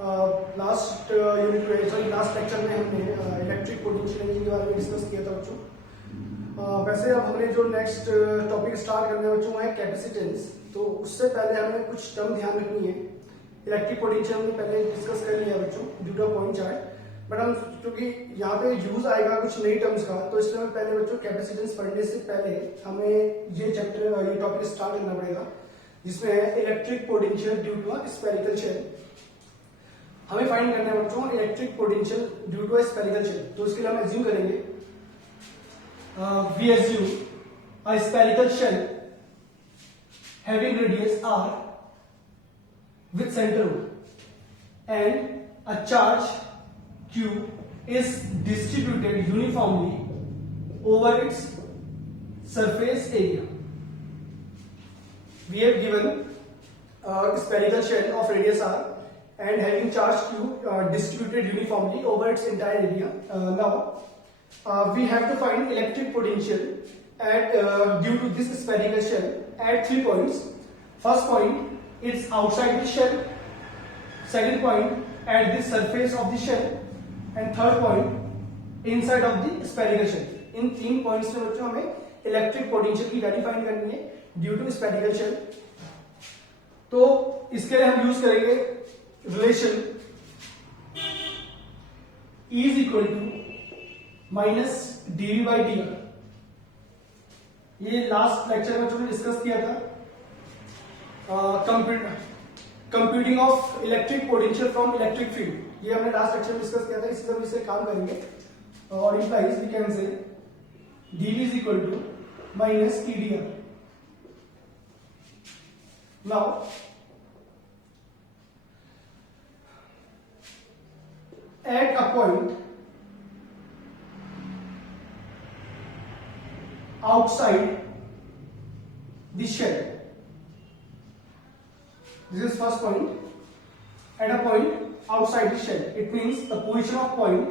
Last unit sorry last lecture में हमने electric potential energy के बारे में डिस्कस किया था बच्चों। वैसे अब हमने जो नेक्स्ट टॉपिक स्टार्ट करने बच्चों है कैपेसिटेंस। तो उससे पहले हमें कुछ टर्म ध्यान रखनी है। इलेक्ट्रिक पोटेंशियल हमने पहले डिस्कस कर लिया बच्चों due two point chart, but हम क्योंकि यहाँ पे यूज आएगा कुछ नई टर्म्स का, तो इसलिए हमें पहले बच्चों कैपेसिटेंस पढ़ने से पहले हमें ये चैप्टर ये टॉपिक स्टार्ट करना पड़ेगा, जिसमें है electric potential due to a spherical shell. हमें फाइंड करना है बच्चों electric potential due to a spherical shell. तो इसके लिए हम एज्यूम करेंगे we assume a spherical shell having radius r with center O and a charge q is distributed uniformly over its surface area. We have given a spherical shell of radius r and having charge q distributed uniformly over its entire area. Now we have to find electric potential at due to this spherical shell at 3 points. First point, it's outside the shell. Second point, at the surface of the shell. And third point, inside of the spherical shell. इन 3 पॉइंट्स में बच्चों हमें electric potential की value find करनी है due to spherical shell. तो इसके लिए हम यूज करेंगे relation E is equal to minus dv by dr। ये लास्ट लेक्चर में हमने डिस्कस किया था computing of electric potential from electric field. ये हमने लास्ट लेक्चर में डिस्कस किया था, इसी तरह से काम करेंगे और implies we can say dv is equal to minus TDR। Now at a point outside the shell, this is first point, at a point outside the shell, it means the position of point,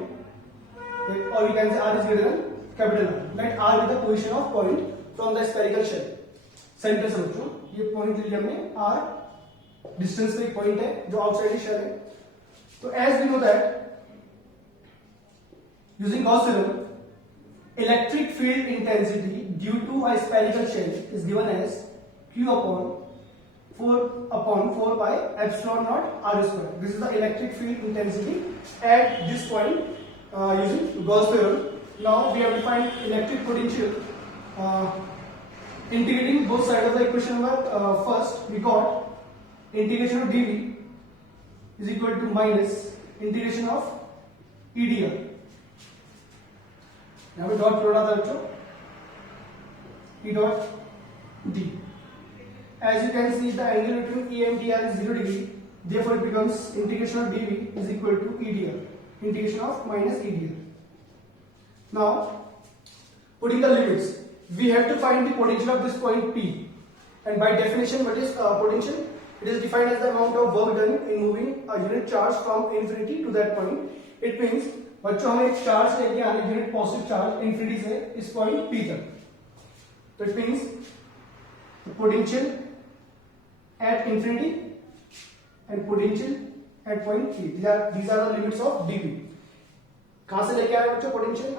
or we can say r is greater than capital R. Let r be the position of point from the spherical shell. Centre समझो, ये पॉइंट लिया हमने r distance पे एक पॉइंट है जो outside the shell है। तो as we know that using Gauss theorem, electric field intensity due to a spherical shell is given as q upon 4 pi epsilon naught r square. This is the electric field intensity at this point using Gauss theorem. Now we have to find electric potential integrating both sides of the equation number first we got integration of dv is equal to minus integration of edr। यहाँ पे dot product था बच्चों E dot d। As you can see, the angle between E and dr is 0 degree. Therefore, it becomes integration of dv is equal to edr, integration of minus edr. Now, putting the limits, we have to find the potential of this point P. And by definition, what is potential? It is defined as the amount of work done in moving a unit charge from infinity to that point. It means बच्चों हमें एक चार्ज लेके आने unit positive charge infinity से इस point P तक। तो it means potential at infinity and potential at point P, these are the limits of dv। कहां से लेके आ रहे हैं बच्चों पोटेंशियल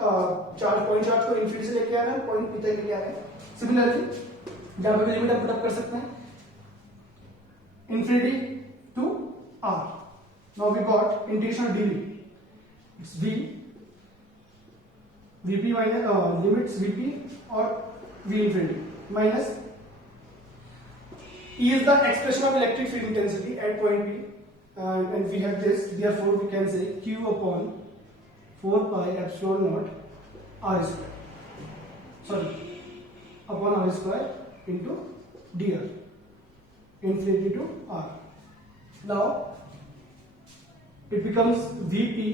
चार्ज पॉइंट चार्ज को इंफिनिटी से लेके आ रहे हैं पॉइंट P तक लेके आ रहे हैं। सिमिलरली जहां पे लिमिट आप पुट अप कर सकते हैं infinity to r। Now we got integration of dv, it's vp minus limits vp or v infinity minus E is the expression of electric field intensity at point P, and we have this, therefore we can say q upon 4 pi epsilon naught r square, upon r square into dr, infinity to r. Now it becomes vp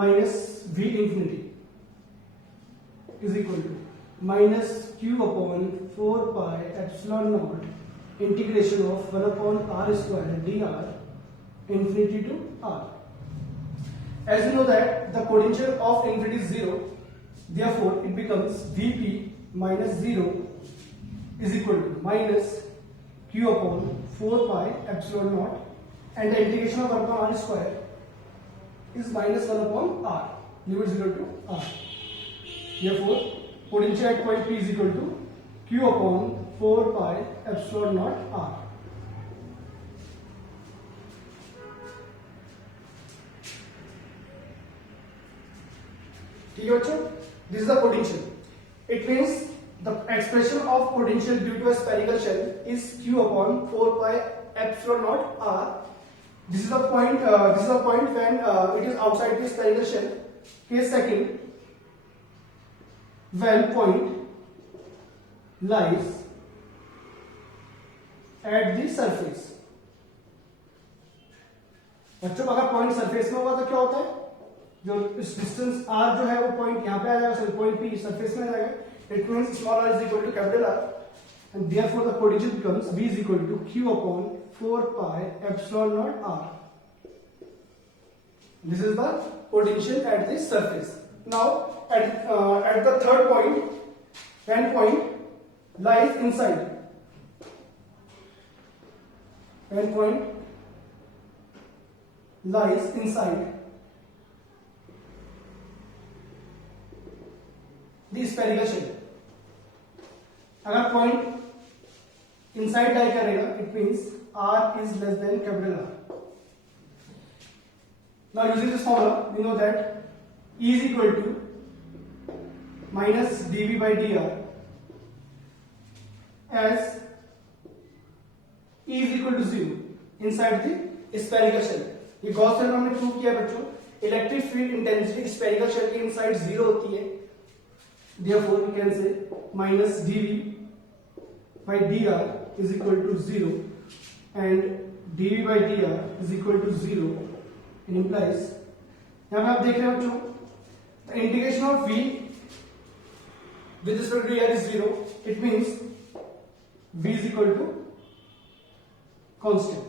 minus v infinity is equal to minus q upon 4 pi epsilon naught integration of 1 upon r square dr infinity to r. As you know that the potential of infinity is 0, therefore it becomes vp minus 0 is equal to minus q upon 4 pi epsilon naught and the integration of 1 upon r square is -1/r. Limit is equal to r. Therefore, potential at point P is equal to q upon 4 pi epsilon naught r. ठीक है बच्चों, this is the potential. It means the expression of potential due to a spherical shell is q upon 4 pi epsilon naught r. This is the point. This is the point when it is outside the spherical shell. Case second, when point lies at the surface. बच्चों अगर point surface में होगा तो क्या होता है, जो इस डिस्टेंस r जो है वो पॉइंट यहाँ पे आ जाएगा, सॉरी पॉइंट P सरफेस में आ जाएगा. It means small r is equal to capital R and therefore the potential becomes V is equal to q upon 4 pi epsilon naught r. This is the potential at the surface. Now at the third point, when point lies inside, when point lies inside the spherical shell. अगर point inside lie करेगा, it means r is less than capital R. Now using this formula, we know that E is equal to minus dV by dr as E is equal to 0 inside the spherical shell. ये Gauss theorem हमने prove किया बच्चों, electric field intensity spherical shell के inside 0 होती है. Therefore we can say minus dV by dr is equal to 0 and dV by dr is equal to 0. It implies, यहाँ पे आप देख रहे हो बच्चों, the integration of V with respect to dr is 0. It means V is equal to constant.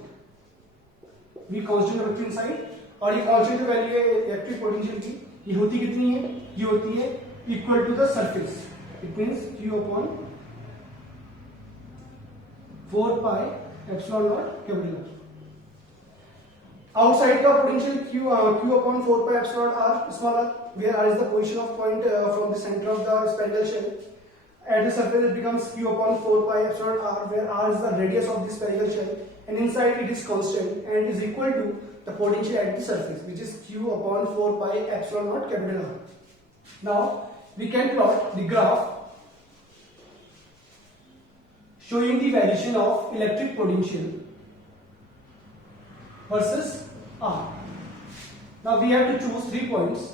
V constant है बच्चों इनसाइड, और ये constant वैल्यू है इलेक्ट्रिक पोटेंशियल की, ये होती कितनी है, ये होती है equal to the surface. It means q upon 4 pi epsilon naught capital R. Outside का potential q upon 4 pi epsilon r small r, where r is the position of point from the center of the spherical shell. At the surface it becomes q upon 4 pi epsilon r, where r is the radius of the spherical shell, and inside it is constant and is equal to the potential at the surface, which is q upon 4 pi epsilon naught capital R. Now we can plot the graph showing the variation of electric potential versus R. Now we have to choose 3 points.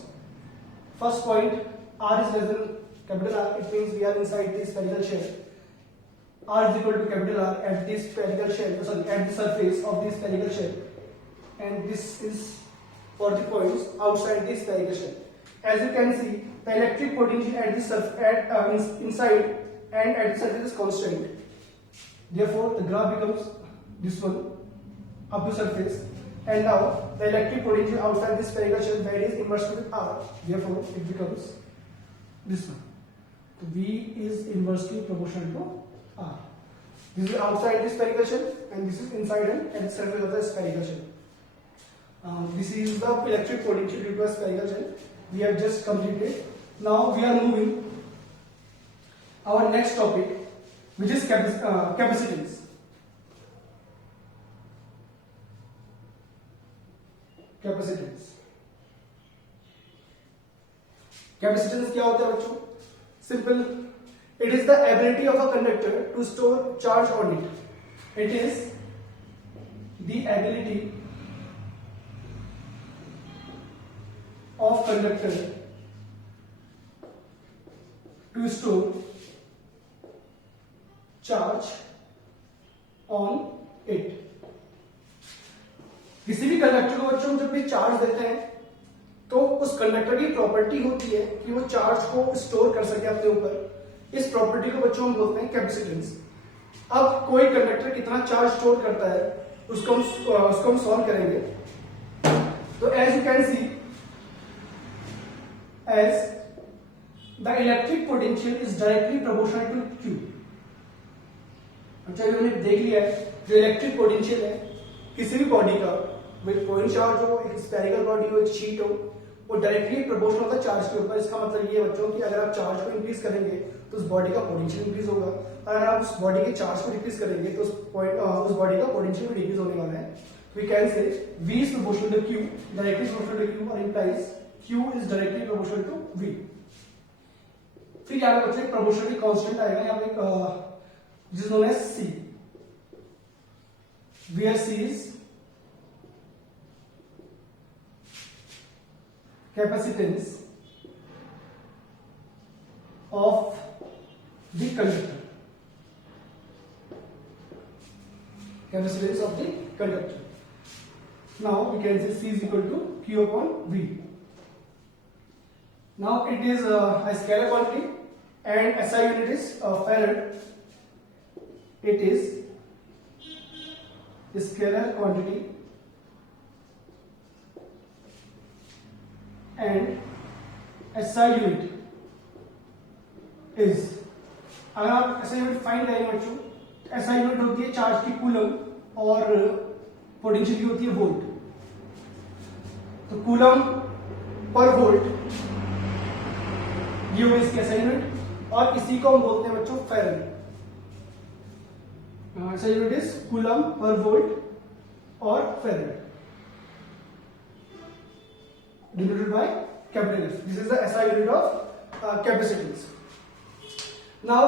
First point, R is less than capital R, it means we are inside the spherical shell. R is equal to capital R at the spherical shell, sorry, at the surface of the spherical shell, and this is for the points outside the spherical shell. As you can see, the electric potential at the inside and at the surface is constant. Therefore, the graph becomes this one up to surface, and now the electric potential outside the spherical shell varies inversely with R. Therefore, it becomes this one. So V is inversely proportional to R. This is outside the spherical shell, and this is inside and at the surface of the spherical shell. This is the electric potential due to a spherical shell. We have just completed. Now we are moving our next topic, which is capacitance. Capacitance. Capacitance क्या होता है बच्चों? Simple. It is the ability of a conductor to store charge on it. It is the ability of conductor to store charge on it. किसी भी कंडक्टर को बच्चों जब भी चार्ज देते हैं तो उस कंडक्टर की प्रॉपर्टी होती है कि वो चार्ज को स्टोर कर सके अपने ऊपर. इस प्रॉपर्टी को बच्चों हम बोलते हैं कैपेसिटेंस. अब कोई कंडक्टर कितना चार्ज स्टोर करता है उसको हम सॉल्व करेंगे. तो as you can see, as the electric potential is directly proportional to Q. अच्छा हमने देख लिया है जो इलेक्ट्रिक पोटेंशियल है किसी भी बॉडी का पॉइंट चार्ज हो, एक स्फेरिकल बॉडी हो, एक शीट हो, वो डायरेक्टली प्रोपोर्शनल होता है चार्ज के ऊपर। इसका मतलब ये बच्चों कि अगर आप चार्ज को इंक्रीज करेंगे तो उस बॉडी का पोटेंशियल इंक्रीज होगा, अगर आप उस बॉडी के चार्ज को डिक्रीज करेंगे तो उस बॉडी का पोटेंशियल भी डिक्रीज होने वाला है। We can say V is proportional to Q, directly proportional to Q, or implies Q is directly proportional to V. फिर यहाँ पे बच्चों एक प्रोपोर्शनलिटी कांस्टेंट आएगा यहाँ पे जिस known as C, where C is capacitance of the conductor. Capacitance of the conductor. Now we can say C is equal to Q upon V. Now it is a scalar quantity and SI unit is farad. It is scalar quantity and SI unit is, अगर आप SI unit find करेंगे बच्चों, SI unit होती है चार्ज की कूलम और पोटेंशियल की होती है वोल्ट। तो कूलम पर वोल्ट ये हुआ इसकी SI यूनिट, और इसी को हम बोलते हैं बच्चों farad. SI unit is coulomb per volt और farad, denoted by capital F. This is the SI unit of capacitance. Now,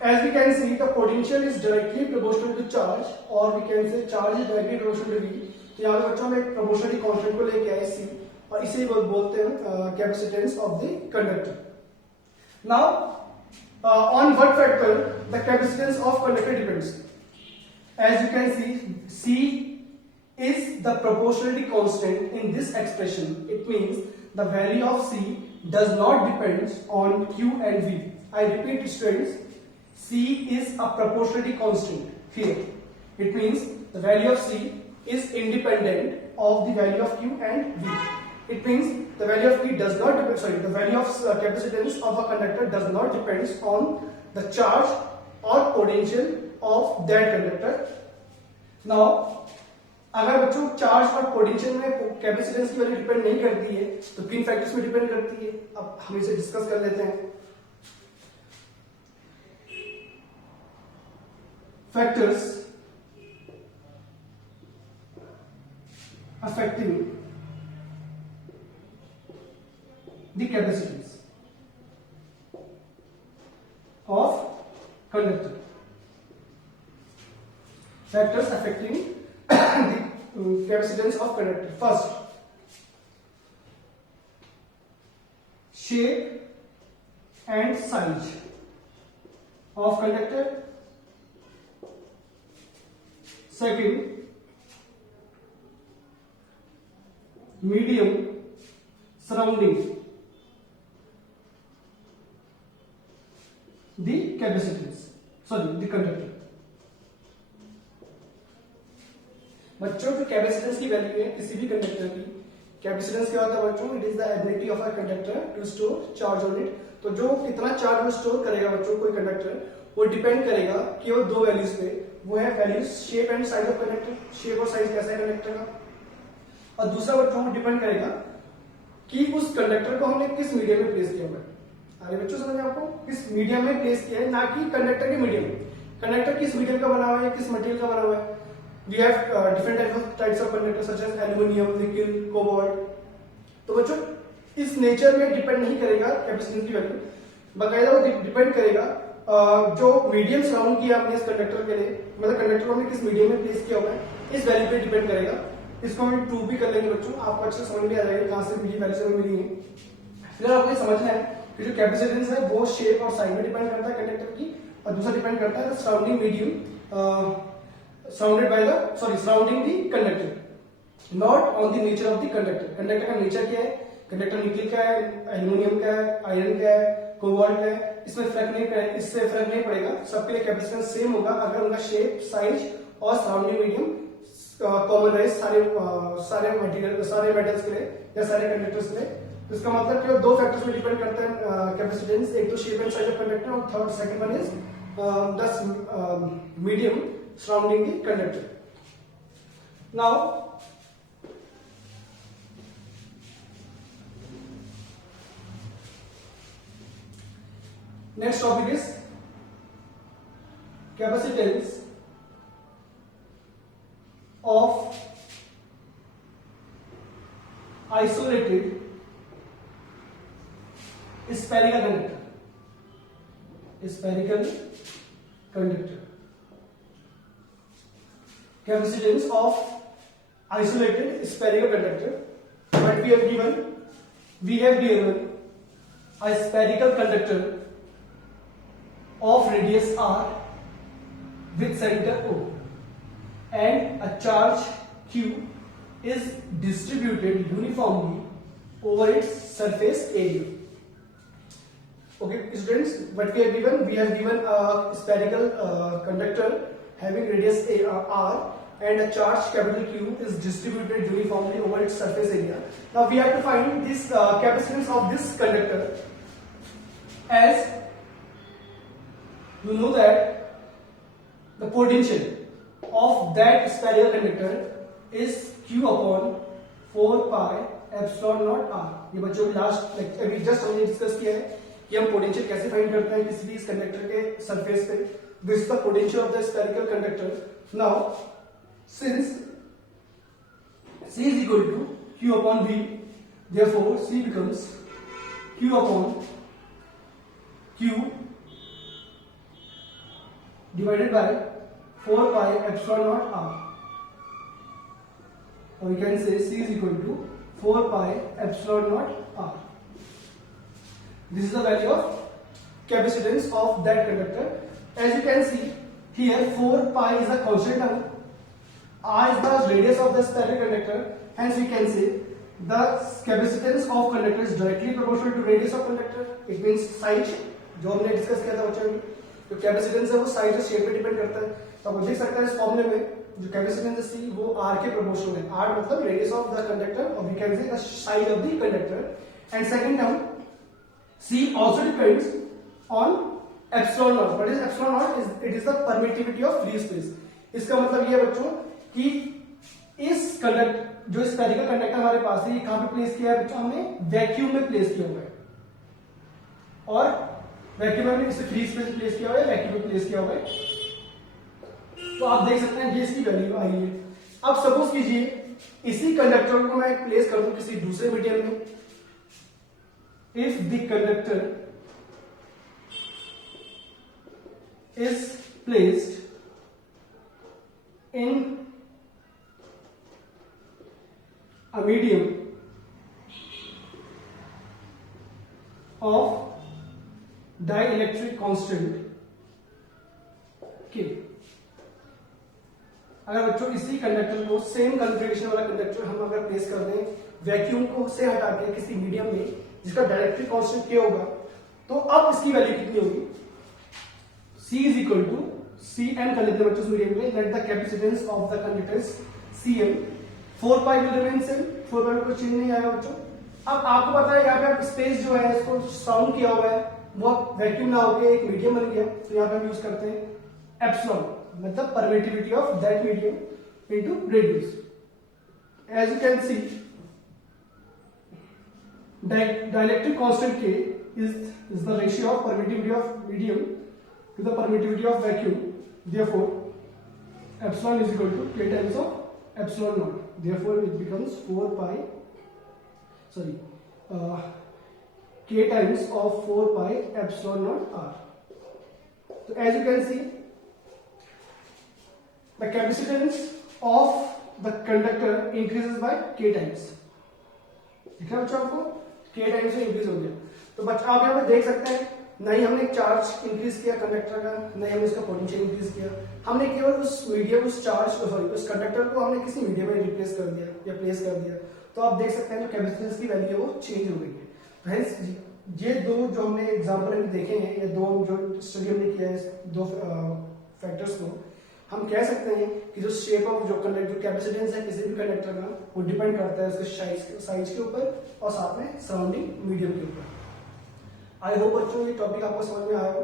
as we can see, the potential is directly proportional to charge, or we can say charge is directly proportional to V. तो यहाँ पे बच्चों हम एक proportionality constant को लेके आए C, और इसे बोलते हैं capacitance of the conductor. Now, on what factor the capacitance of conductor depends? As you can see, C is the proportionality constant in this expression. It means the value of C does not depend on Q and V. I repeat, students, C is a proportionality constant here. It means the value of C is independent of the value of Q and V. It means the value of P does not depend, the value of capacitance of a conductor does not depend on the charge or potential of that conductor. Now, अगर बच्चों चार्ज और पोटेंशियल में कैपेसिटेंस की value depend नहीं करती है तो किन फैक्टर्स में डिपेंड करती है, अब हम इसे डिस्कस कर लेते हैं। Factors affecting the capacitance of conductor. Factors affecting the capacitance of conductor. First, shape and size of conductor. Second, medium surrounding the capacitance, the conductor. बच्चों की कैपेसिटेंस की वैल्यू है किसी भी कंडक्टर की। कैपेसिटेंस क्या होता है बच्चों? It is the ability of a conductor to store charge on it. तो जो कितना चार्ज वो स्टोर करेगा बच्चों कोई कंडक्टर, वो डिपेंड करेगा केवल दो वैल्यूज पे, वो है values shape and size of conductor, shape और साइज कैसा है कंडक्टर का, और दूसरा बच्चों को डिपेंड करेगा कि उस कंडक्टर को हमने किस मीडियम में प्लेस किया हुआ है। अरे बच्चों समझ आपको, किस मीडियम में प्लेस किया है, ना कि कंडक्टर के मीडियम। कंडक्टर किस मीडियम का बना हुआ है, किस मटेरियल का बना हुआ है। We have different types of conductors such as aluminium, nickel, cobalt. तो बच्चों इस नेचर में डिपेंड नहीं करेगा कैपेसिटेंस की वैल्यू, बकायदा वो डिपेंड करेगा जो मीडियम सराउंड किया हमने इस कंडक्टर के लिए, मतलब कंडक्टर को हमने किस मीडियम में प्लेस किया हुआ है, इस वैल्यू पे डिपेंड करेगा। इसको हम प्रूव भी कर लेंगे बच्चों, आपको अच्छे समझ में आ जाएगा कहां से ये वैल्यू मिली है। फिर आपको समझना है कि जो कैपेसिटेंस है वो शेप और साइज में डिपेंड करता है कंडक्टर की, और दूसरा डिपेंड करता है surrounding medium surrounding the conductor, not on the nature of the conductor. Conductor का नेचर क्या है, कंडक्टर निकल का है, एल्यूमिनियम का है, आयरन का है, कोबाल्ट का है, इसमें इससे फर्क नहीं पड़ेगा, सबके लिए कैपेसिटेंस सेम होगा अगर उनका शेप, साइज और सराउंडिंग मीडियम कॉमन रहे सारे मटेरियल, सारे मेटल्स के लिए या सारे कंडक्टर्स के लिए। तो इसका मतलब केवल दो फैक्टर्स में डिपेंड करता है कैपेसिटेंस, एक तो shape and size of conductor, और third second one is the medium surrounding the conductor. Now, next topic is capacitance of isolated spherical conductor. Capacitance of isolated spherical conductor. What we have given a spherical conductor of radius r with center O and a charge q is distributed uniformly over its surface area. Okay, students, what we have given a spherical conductor having radius r and a charge capital Q is distributed uniformly over its surface area. Now we have to find this capacitance of this conductor, as you know that the potential of that spherical conductor is Q upon 4 pi epsilon naught r. ये बच्चों लास्ट अभी जस्ट हमने डिस्कस किया है कि हम पोटेंशियल कैसे फाइंड करते हैं किसी भी इस कंडक्टर के सरफेस पे. This is the potential of the spherical conductor. Now since C is equal to Q upon V, therefore C becomes Q upon Q divided by 4 pi epsilon naught r. Or we can say C is equal to 4 pi epsilon naught r. This is the value of capacitance of that conductor. As you can see here, 4 pi is a constant term. R is the radius of the spherical conductor. Hence we can say the capacitance of conductor is directly proportional to radius of conductor. It means size, जो हमने डिस्कस किया था बच्चों में, तो कैपेसिटेंस है वो साइज और शेप पे डिपेंड करता है. तो आप देख सकते हैं इस फॉर्मूले में जो कैपेसिटेंस है C वो R के प्रोपोर्शनल है. R मतलब रेडियस ऑफ द कंडक्टर और we can say the size of the conductor. And second term C also depends on epsilon naught. What is epsilon naught? It is the permittivity of free space. इसका मतलब ये है बच्चों कि इस जो spherical conductor हमारे पास है ये कहां पे प्लेस किया है बच्चों? हमने वैक्यूम में प्लेस किया हुआ है. और वैक्यूम में इसे फ्री स्पेस में प्लेस किया हुआ है, वैक्यूम में प्लेस किया हुआ है. तो आप देख सकते हैं ये इसकी वैल्यू आई है. अब सपोज कीजिए इसी कंडक्टर को मैं प्लेस कर दूं किसी दूसरे मीडियम में. If the conductor is placed in a medium of dielectric constant K. अगर बच्चों इसी कंडक्टर को सेम कॉन्फ़िगरेशन वाला कंडक्टर हम अगर प्लेस कर दें वैक्यूम को से हटा के किसी मीडियम में जिसका डायरेक्ट्रिक कांस्टेंट क्या होगा, तो अब इसकी वैल्यू कितनी होगी? C is equal to Cn कर लेते हैं बच्चों मीडियम में. Let the capacitance of the conductor Cn. 4 pi will remain same. 4 पाई में कोई चेंज नहीं आएगा बच्चों. अब आपको पता है यहाँ पे आप स्पेस जो है इसको साउंड किया हुआ है वो वैक्यूम ना होकर एक मीडियम बन गया. तो यहाँ पे हम यूज करते हैं एप्सिलॉन, मतलब permittivity of that medium into radius. As you can see dielectric constant K is the ratio of permittivity of medium to the permittivity of vacuum. Therefore, epsilon is equal to K times of epsilon naught. Therefore, it becomes 4 pi. K times of 4 pi epsilon naught r. So, as you can see, the capacitance of the conductor increases by K times. दिख रहा है बच्चों आपको? K time से इंक्रीज हो गया. तो बच्चा आप यहाँ पे देख सकते हैं नहीं हमने चार्ज इंक्रीज किया कंडक्टर का, नहीं हमने इसका पोटेंशियल इंक्रीज किया. हमने केवल उस मीडियम उस कंडक्टर को हमने किसी मीडियम में रिप्लेस कर दिया या प्लेस कर दिया. तो आप देख सकते हैं जो कैपेसिटेंस की वैल्यू है वो चेंज हो गई है. फ्रेंड्स ये दो जो हमने एग्जाम्पल अभी देखे हैं, ये दो जो स्टडी हमने किया है दो फैक्टर्स को, हम कह सकते हैं कि जो शेप ऑफ जो कैपेसिटेंस है किसी भी कंडक्टर का वो डिपेंड करता है उसके साइज के ऊपर और साथ में सराउंडिंग मीडियम के ऊपर. आई होप बच्चों ये टॉपिक आपको समझ में आया हो.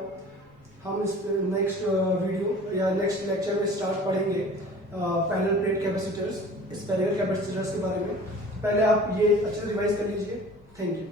हम इस नेक्स्ट वीडियो या नेक्स्ट लेक्चर में स्टार्ट पढ़ेंगे parallel plate capacitors, spherical capacitors के बारे में. पहले आप ये अच्छे से रिवाइज कर लीजिए. Thank you.